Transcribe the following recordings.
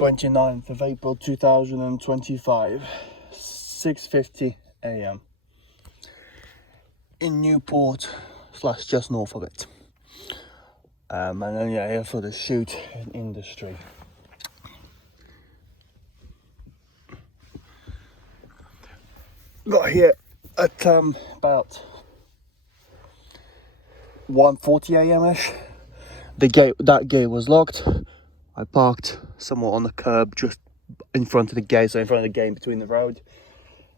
29th of April 2025, 6:50 a.m. in Newport / just north of it. And then here for the shoot in industry. Got here at about 1:40 a.m. ish. That gate was locked. I parked somewhat on the curb just in front of the gate, so in front of the gate between the road.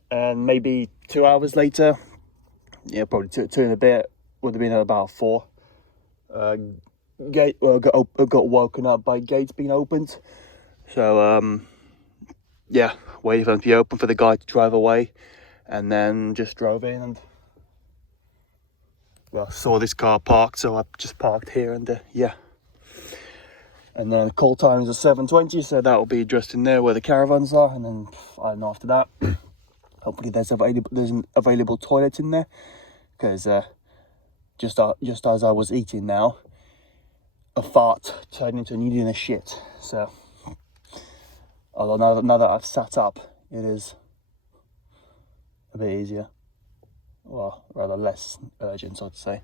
And maybe 2 hours later, probably two and a bit, would have been at about 4. Got woken up by gates being opened. So waited for them to be open for the guy to drive away, and then just drove in and saw this car parked, so I just parked here and and then call time is at 7:20, so that will be just in there where the caravans are, and then I don't know after that. Hopefully there's an available toilet in there, because just as I was eating now, a fart turned into needing a shit. So although now that I've sat up, it is a bit easier, well, rather less urgent, so to say.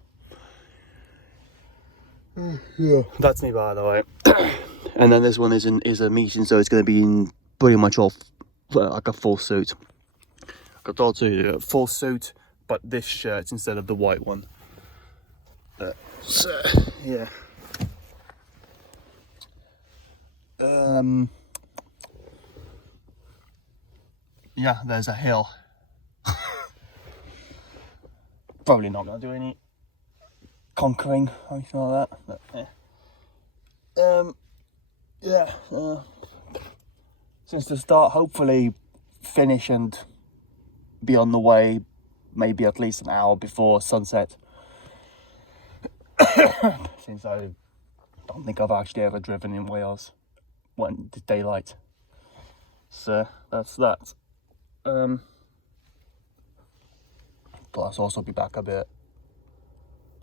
Yeah, that's me, by the way. And then this one is a meeting, so it's going to be in pretty much all like a full suit. I got told to a full suit, but this shirt instead of the white one. Yeah. Yeah, there's a hill. Probably not going to do any conquering or anything like that, but since the start, hopefully finish and be on the way maybe at least an hour before sunset. Since I don't think I've actually ever driven in Wales when it's daylight, so that's that. Plus also be back a bit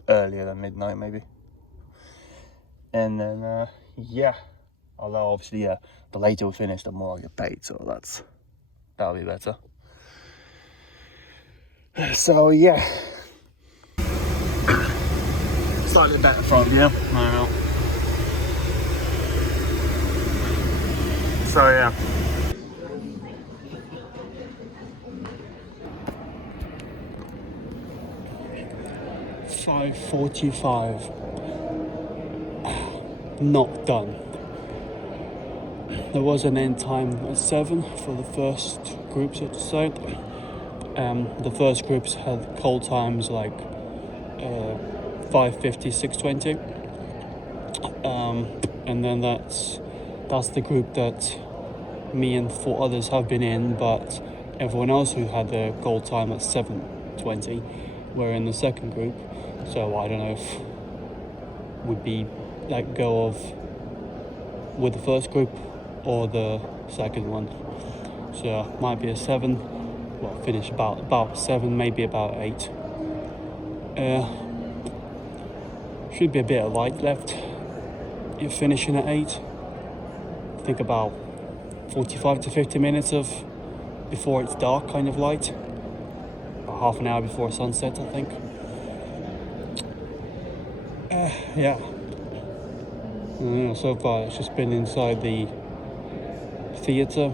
earlier than midnight maybe, and then although obviously the later we finish the more I get paid, so that'll be better. So slightly better front, I know. So 5:45. Not done. There was an end time at 7 for the first group, so to say. The first groups had call times like 5:50, 6:20. And then that's the group that me and 4 others have been in, but everyone else who had their call time at 7:20 were in the second group. So I don't know if we'd be let go of with the first group or the second one. So might be a 7. Well, finish about 7, maybe about 8. Should be a bit of light left. You're finishing at 8. I think about 45 to 50 minutes of before it's dark kind of light. About half an hour before sunset, I think. So far it's just been inside the theatre,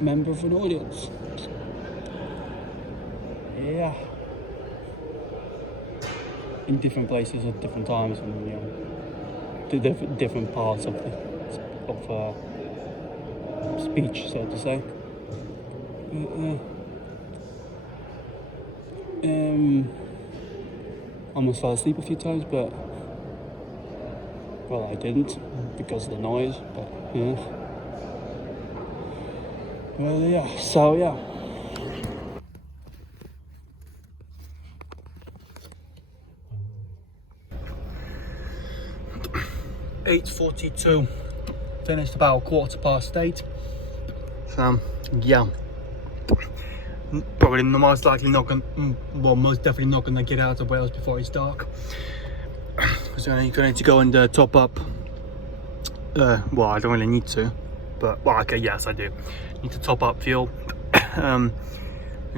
member of an audience. In different places at different times, and different parts of speech, so to say. Almost fell asleep a few times, but I didn't because of the noise. But so 8:42. Finished about 8:15. So probably most definitely not gonna get out of Wales before it's dark. So I'm going to go and top up Well, I don't really need to, but well, okay, yes, I do need to top up fuel. I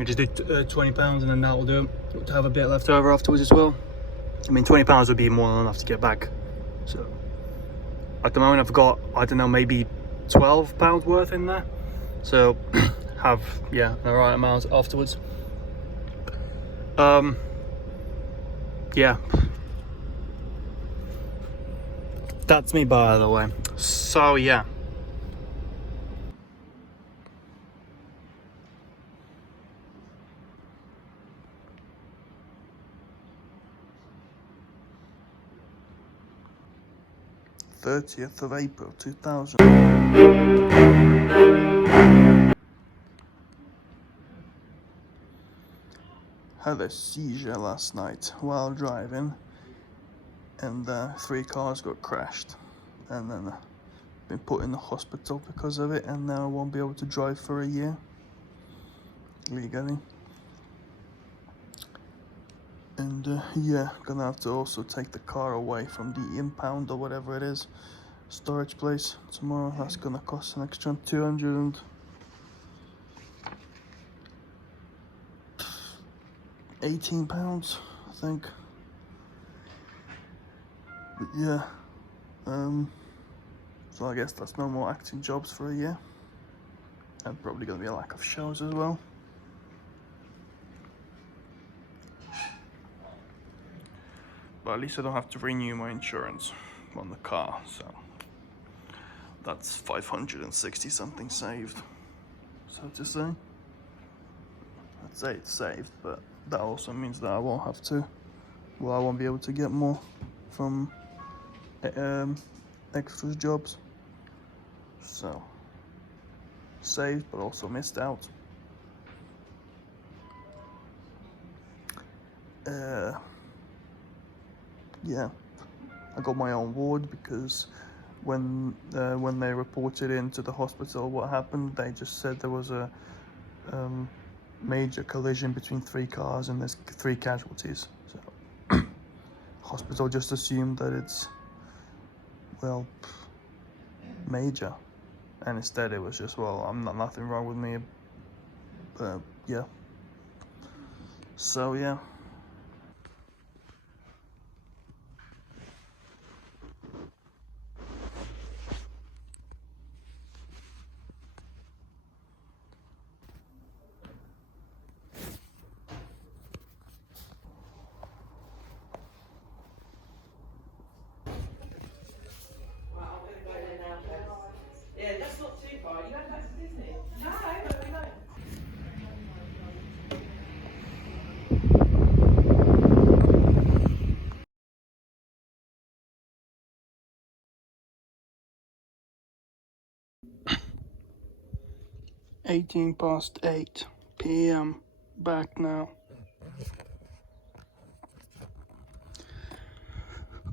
just did £20, and then that'll do to have a bit left over afterwards as well. I mean, £20 would be more than enough to get back. So at the moment, I've got, I don't know, maybe £12 worth in there. So have, yeah, the right amount afterwards. Yeah, that's me, by the way. So yeah. '30th of April 2000. Had a seizure last night while driving, and 3 cars got crashed, and then been put in the hospital because of it, and now I won't be able to drive for a year legally. And yeah, gonna have to also take the car away from the impound or whatever it is, storage place tomorrow. That's gonna cost an extra £218, I think. But yeah, so I guess that's no more acting jobs for a year, and probably gonna be a lack of shows as well. But at least I don't have to renew my insurance on the car, so that's 560 something saved, so to say. I'd say it's saved, but that also means that I won't have to, well, I won't be able to get more from extras jobs. So saved, but also missed out. Yeah, I got my own ward because when they reported into the hospital what happened, they just said there was a major collision between 3 cars and there's 3 casualties. So hospital just assumed that it's, well, major, and instead it was just, well, nothing wrong with me. Yeah. So yeah. Yeah, that's not too far. You went back to Disney? No, no. 8 p.m. Back now.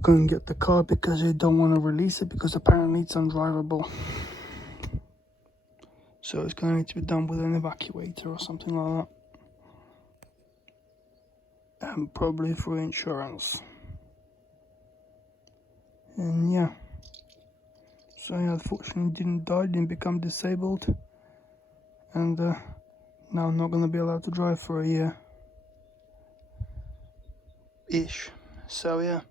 Couldn't get the car because they don't want to release it because apparently it's undrivable. So it's going to need to be done with an evacuator or something like that. And probably through insurance. And yeah. So yeah, unfortunately didn't die, didn't become disabled. And now I'm not going to be allowed to drive for a year. Ish. So yeah.